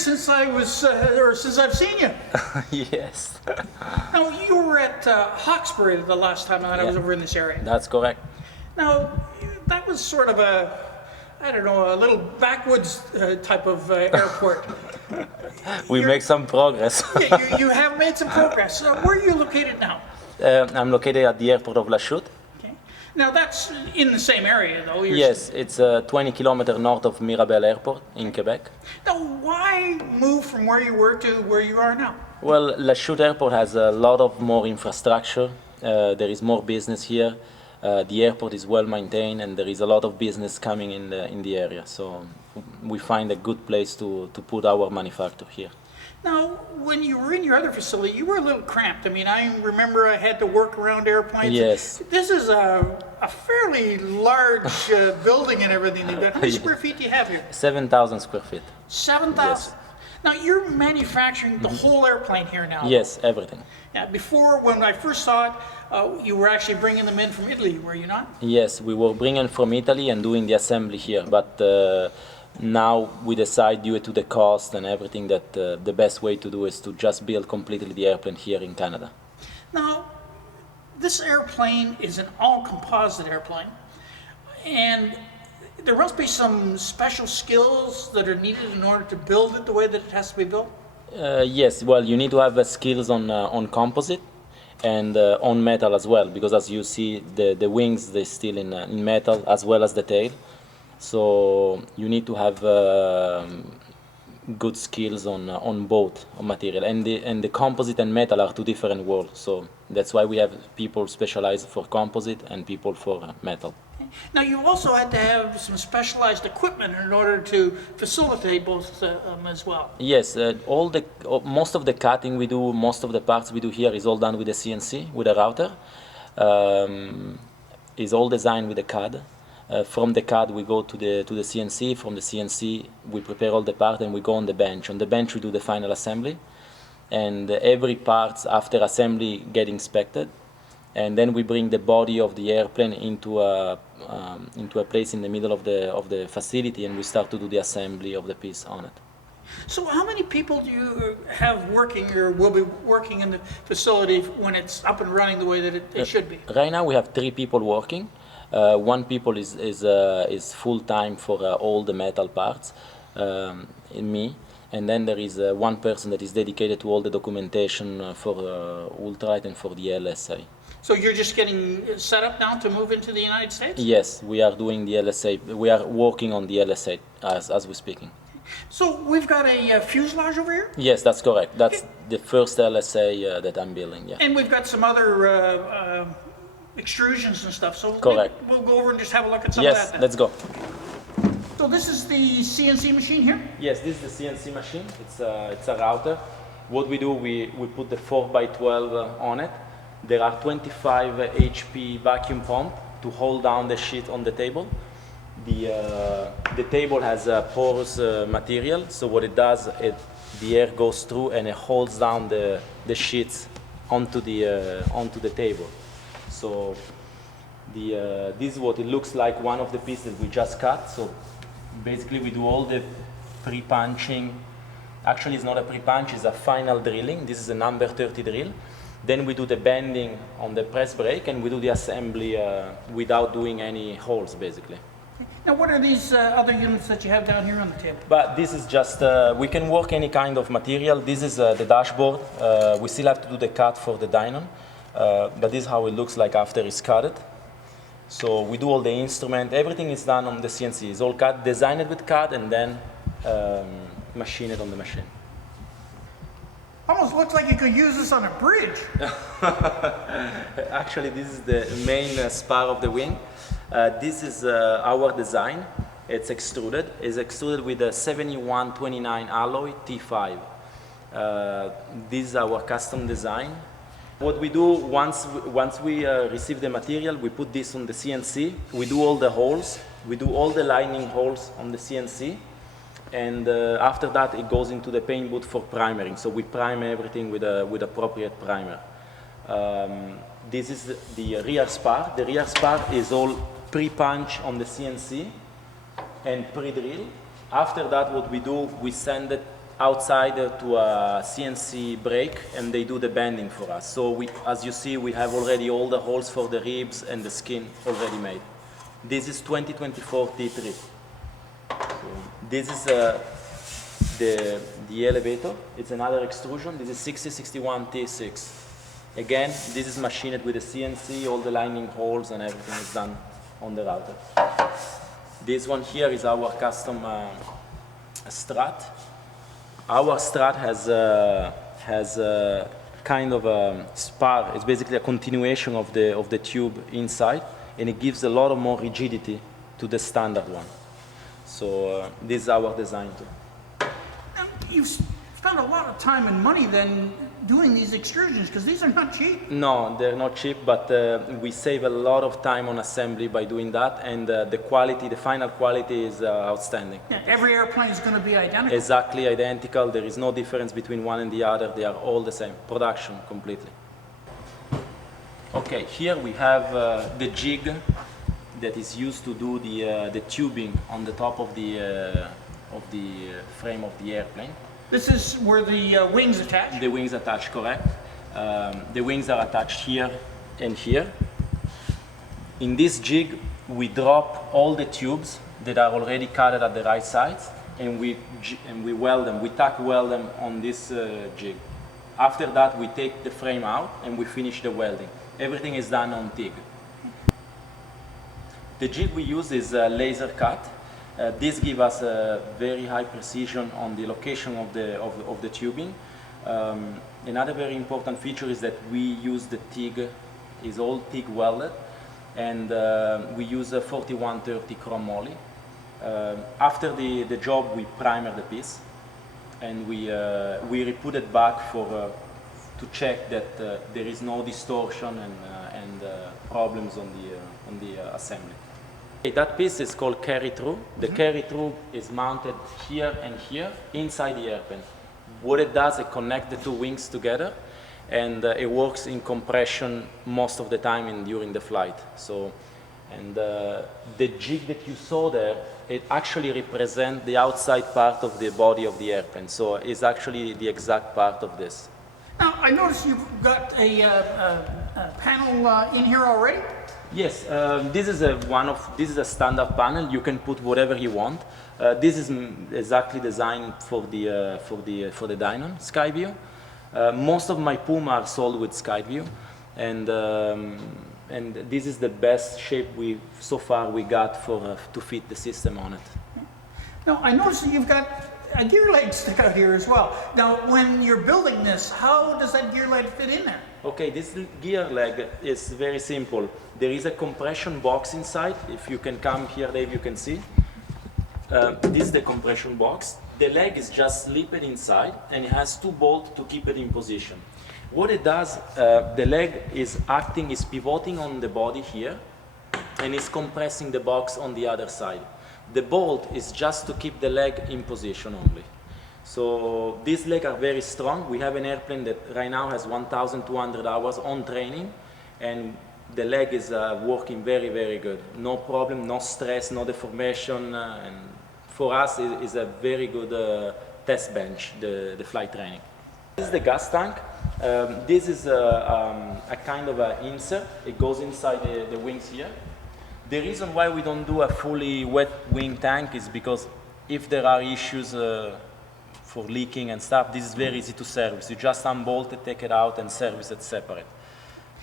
since since I've seen you. Yes. Now, you were at Hawkesbury the last time that I was over in this area. That's correct. Now, that was sort of I don't know, a little backwoods type of airport. We make some progress. Yeah, you have made some progress. Where are you located now? I'm located at the airport of La Chute. Okay. Now, that's in the same area, though. Yes, it's 20 kilometers north of Mirabel Airport in Quebec. Now, why move from where you were to where you are now? Well, La Chute Airport has a lot of more infrastructure. There is more business here. The airport is well maintained, and there is a lot of business coming in the area. So we find a good place to put our manufacture here. Now, when you were in your other facility, you were a little cramped. I mean, I remember I had to work around airplanes. Yes. This is a fairly large building and everything. How many square feet do you have here? 7,000 square feet. 7,000? Yes. Now, you're manufacturing the whole airplane here now. Yes, everything. Now, before, when I first saw it, you were actually bringing them in from Italy, were you not? Yes, we were bringing from Italy and doing the assembly here, but now we decide, due to the cost and everything, that the best way to do is to just build completely the airplane here in Canada. Now, this airplane is an all-composite airplane, and there must be some special skills that are needed in order to build it the way that it has to be built? Yes, well, you need to have skills on composite and on metal as well, because as you see, the wings, they're still in metal, as well as the tail. So you need to have good skills on both material, and the composite and metal are two different worlds. So that's why we have people specialized for composite and people for metal. Now, you also had to have some specialized equipment in order to facilitate both as well. Yes, most of the cutting we do, most of the parts we do here is all done with the CNC, with a router. Is all designed with the CAD. From the CAD we go to the CNC. From the CNC we prepare all the parts and we go on the bench. On the bench we do the final assembly, and every part after assembly get inspected, and then we bring the body of the airplane into a place in the middle of the facility, and we start to do the assembly of the piece on it. So how many people do you have working or will be working in the facility when it's up and running the way that it should be? Right now we have 3 people working. One people is full-time for all the metal parts, me, and then there is one person that is dedicated to all the documentation for Ultralight and for the LSA. So you're just getting set up now to move into the United States? Yes, we are doing the LSA. We are working on the LSA as we're speaking. So we've got a fuselage over here? Yes, that's correct. That's the first LSA that I'm building, yeah. And we've got some other extrusions and stuff, so correct. We'll go over and just have a look at some of that. Yes, then. let's go. So this is the CNC machine here? Yes, this is the CNC machine. It's a router. What we do, we put the 4x12 on it. There are 25 HP vacuum pump to hold down the sheet on the table. The table has a porous material, so what it does, the air goes through and it holds down the sheets onto the table. So this is what it looks like, one of the pieces we just cut. So basically we do all the pre-punching. Actually it's not a pre-punch, it's a final drilling. This is a number 30 drill. Then we do the bending on the press brake, and we do the assembly without doing any holes, basically. Now, what are these other units that you have down here on the table? But this is just, we can work any kind of material. This is the dashboard. We still have to do the cut for the dynon, but this is how it looks like after it's cutted. So we do all the instrument. Everything is done on the CNC. It's all cut, designed with CAD, and then machined on the machine. Almost looks like you could use this on a bridge. Actually, this is the main spar of the wing. This is our design. It's extruded. It's extruded with a 7129 alloy T5. This is our custom design. What we do, once we receive the material, we put this on the CNC. We do all the holes. We do all the lining holes on the CNC. And after that, it goes into the paint booth for primering. So we prime everything with appropriate primer. This is the rear spar. The rear spar is all pre-punch on the CNC and pre-drill. After that, what we do, we send it outside to a CNC brake, and they do the bending for us. So we, as you see, we have already all the holes for the ribs and the skin already made. This is 2024 T3. So this is the elevator. It's another extrusion. This is 6061 T6. Again, this is machined with a CNC, all the lining holes and everything is done on the router. This one here is our custom strut. Our strut has a kind of a spar. It's basically a continuation of the tube inside, and it gives a lot of more rigidity to the standard one. So this is our design too. Now, you've spent a lot of time and money then doing these extrusions, because these are not cheap. No, they're not cheap, but we save a lot of time on assembly by doing that, and the quality, the final quality is outstanding. Yeah, every airplane is going to be identical. Exactly identical. There is no difference between one and the other. They are all the same. Production completely. Okay, here we have the jig that is used to do the tubing on the top of the frame of the airplane. This is where the wings attach. The wings attach, correct. The wings are attached here and here. In this jig, we drop all the tubes that are already cut at the right sides, and we weld them. We tack weld them on this jig. After that, we take the frame out and we finish the welding. Everything is done on TIG. The jig we use is laser cut. This gives us a very high precision on the location of the tubing. Another very important feature is that we use the TIG, is all TIG welded, and we use a 4130 chrome moly. After the job, we primer the piece, and we re-put it back to check that there is no distortion and problems on the assembly. That piece is called carry-through. The carry-through is mounted here and here inside the airplane. What it does, it connects the two wings together, and it works in compression most of the time during the flight. So, and the jig that you saw there, it actually represents the outside part of the body of the airplane. So it's actually the exact part of this. Now, I notice you've got a panel in here already. Yes, this is a standard panel. You can put whatever you want. This is exactly designed for the Dynon Skyview. Most of my PUMA are sold with Skyview, and this is the best shape so far we got to fit the system on it. Now, I notice that you've got a gear leg stick out here as well. Now, when you're building this, how does that gear leg fit in there? Okay, this gear leg is very simple. There is a compression box inside. If you can come here, Dave, you can see. This is the compression box. The leg is just slipped inside, and it has two bolts to keep it in position. What it does, the leg is pivoting on the body here, and is compressing the box on the other side. The bolt is just to keep the leg in position only. So these legs are very strong. We have an airplane that right now has 1,200 hours on training, and the leg is working very, very good. No problem, no stress, no deformation, and for us it is a very good test bench, the flight training. This is the gas tank. This is a kind of an insert. It goes inside the wings here. The reason why we don't do a fully wet wing tank is because if there are issues for leaking and stuff, this is very easy to service. You just unbolt it, take it out, and service it separate.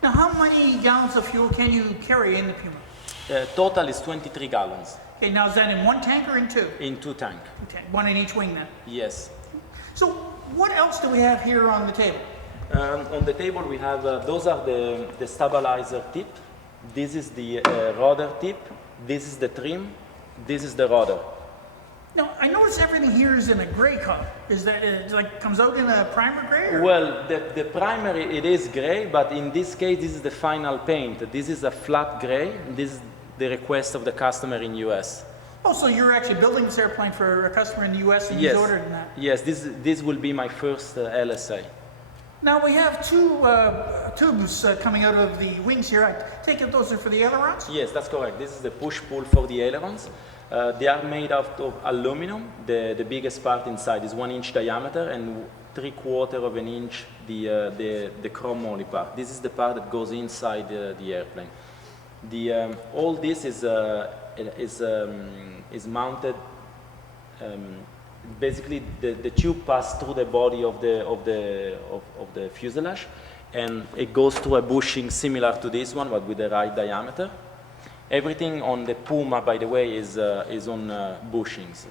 Now, how many gallons of fuel can you carry in the PUMA? Total is 23 gallons. Okay, now is that in one tank or in two? In two tanks. Okay, one in each wing then. Yes. So what else do we have here on the table? On the table we have, those are the stabilizer tip. This is the rudder tip. This is the trim. This is the rudder. Now, I notice everything here is in a gray color. Is that, like, comes out in a primer gray? Or? Well, the primary, it is gray, but in this case, this is the final paint. This is a flat gray. This is the request of the customer in US. Oh, so you're actually building this airplane for a customer in the US and yes. he's ordered that? Yes, this will be my first LSA. Now, we have two tubes coming out of the wings here. I take it those are for the ailerons? Yes, that's correct. This is the push-pull for the ailerons. They are made out of aluminum. The biggest part inside is 1 inch diameter and 3/4 of an inch the chrome moly part. This is the part that goes inside the airplane. All this is mounted. Basically, the tube passes through the body of the fuselage, and it goes through a bushing similar to this one, but with the right diameter. Everything on the PUMA, by the way, is on bushings.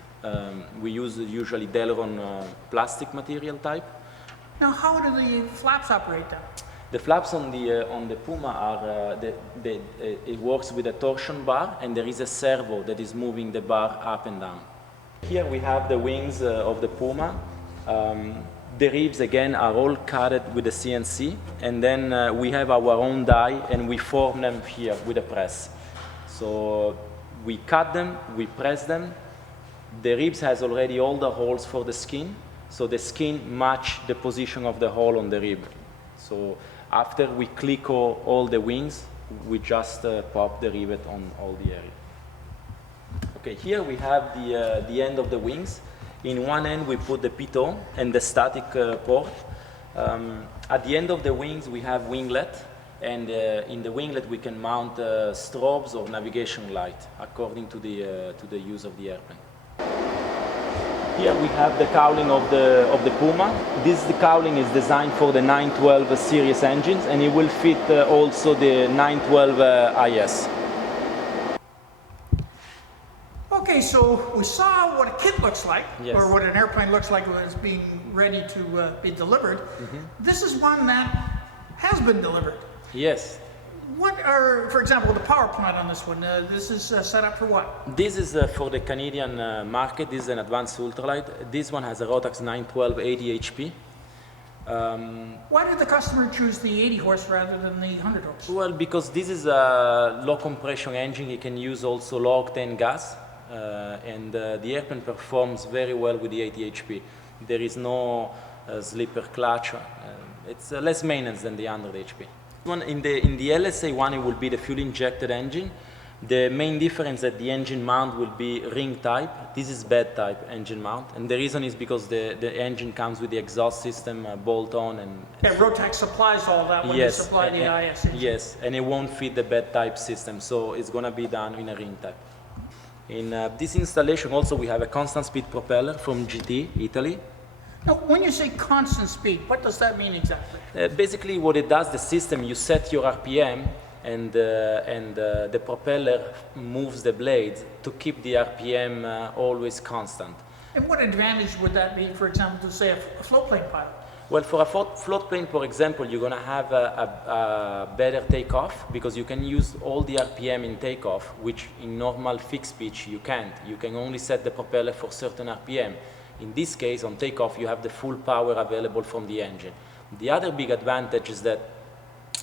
We use usually Delron plastic material type. Now, how do the flaps operate then? The flaps on the PUMA are, it works with a torsion bar, and there is a servo that is moving the bar up and down. Here we have the wings of the PUMA. The ribs, again, are all cutted with a CNC, and then we have our own die, and we form them here with a press. So we cut them, we press them. The ribs has already all the holes for the skin, so the skin match the position of the hole on the rib. So after we click all the wings, we just pop the rivet on all the area. Okay, here we have the end of the wings. In one end we put the pitot and the static port. At the end of the wings we have winglet, and in the winglet we can mount strobes or navigation light according to the use of the airplane. Here we have the cowling of the PUMA. The cowling is designed for the 912 series engines, and it will fit also the 912 IS. Okay, so we saw what a kit looks like, Yes. or what an airplane looks like when it's being ready to be delivered. This is one that has been delivered. Yes. What are, for example, the power plant on this one? This is set up for what? This is for the Canadian market. This is an advanced ultralight. This one has a Rotax 912 80 HP. Why did the customer choose the 80 horse rather than the 100 horse? Well, because this is a low compression engine, it can use also low octane gas, and the airplane performs very well with the 80 HP. There is no slipper clutch. It's less maintenance than the 100 HP. In the LSA one, it will be the fuel injected engine. The main difference that the engine mount will be ring type. This is bed type engine mount, and the reason is because the engine comes with the exhaust system bolt on, and Yeah, Rotax supplies all that when they supply the IS engine. yes, and it won't fit the bed type system, so it's going to be done in a ring type. In this installation also we have a constant speed propeller from GT Italy. Now, when you say constant speed, what does that mean exactly? Basically what it does, the system, you set your RPM, and the propeller moves the blades to keep the RPM always constant. And what advantage would that be, for example, to say a float plane pilot? Well, for a float plane, for example, you're going to have a better takeoff because you can use all the RPM in takeoff, which in normal fixed pitch you can't. You can only set the propeller for certain RPM. In this case, on takeoff, you have the full power available from the engine. The other big advantage is that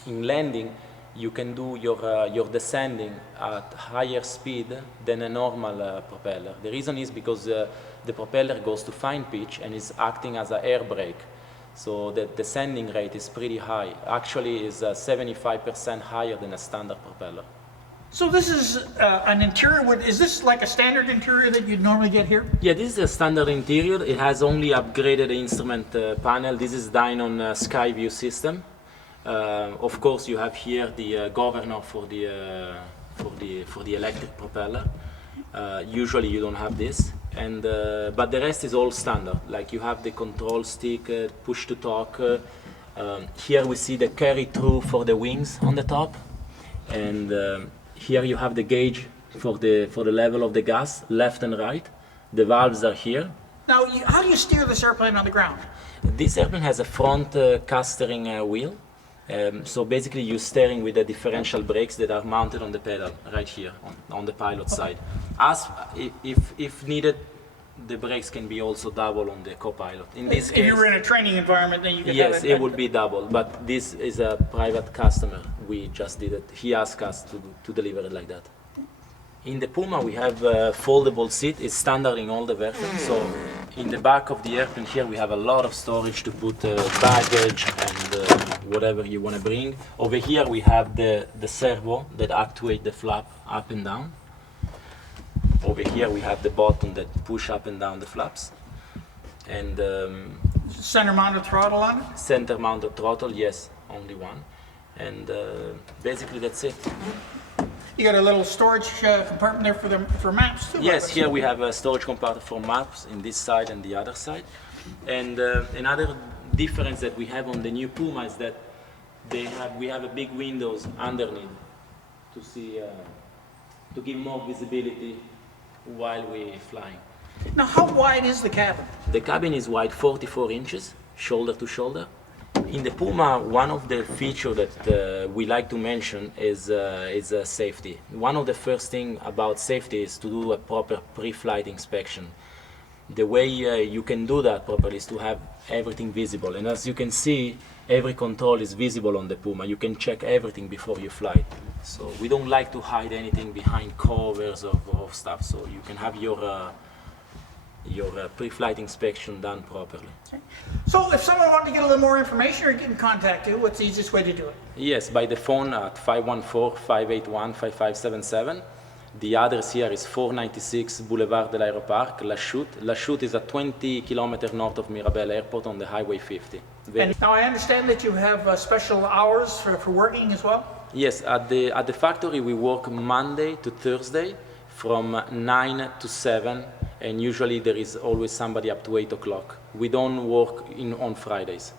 in landing, you can do your descending at higher speed than a normal propeller. The reason is because the propeller goes to fine pitch and is acting as an air brake. So the descending rate is pretty high. Actually, is 75% higher than a standard propeller. So this is an interior. Is this like a standard interior that you'd normally get here? Yeah, this is a standard interior. It has only upgraded the instrument panel. This is done on a Skyview system. Of course, you have here the governor for the electric propeller. Usually, you don't have this, but the rest is all standard. Like you have the control stick, push to talk. Here we see the carry through for the wings on the top, and here you have the gauge for the level of the gas, left and right. The valves are here. Now, how do you steer this airplane on the ground? This airplane has a front cast-steering wheel. So basically you're steering with the differential brakes that are mounted on the pedal right here on the pilot side. If needed, the brakes can be also double on the co-pilot. In this case, if you were in a training environment, then you could yes, have it would be double, but this is a private customer. We just did it. He asked us to deliver it like that. In the PUMA, we have a foldable seat. It's standard in all the versions. So in the back of the airplane here, we have a lot of storage to put baggage and whatever you want to bring. Over here, we have the servo that actuates the flap up and down. over here we have the button that push up and down the flaps. And Center mounted throttle on it? center mounted throttle, yes, only one. And basically that's it. You got a little storage compartment there for maps too? Yes, here we have a storage compartment for maps in this side and the other side. And another difference that we have on the new Puma is that we have a big windows underneath to see, to give more visibility while we're flying. Now, how wide is the cabin? The cabin is wide 44 inches, shoulder to shoulder. In the Puma, one of the features that we like to mention is safety. One of the first things about safety is to do a proper pre-flight inspection. The way you can do that properly is to have everything visible. And as you can see, every control is visible on the Puma. You can check everything before you fly. So we don't like to hide anything behind covers of stuff. So you can have your pre-flight inspection done properly. Okay. So if someone wanted to get a little more information or get in contact you, what's the easiest way to do it? Yes, by the phone at 514-581-5577. The address here is 496 Boulevard de l'Aéroport, La Chute. La Chute is at 20 kilometers north of Mirabel Airport on the Highway 50. And now I understand that you have special hours for working as well? Yes, at the factory we work Monday to Thursday from 9 to 7, and usually there is always somebody up to 8 o'clock. We don't work on Fridays.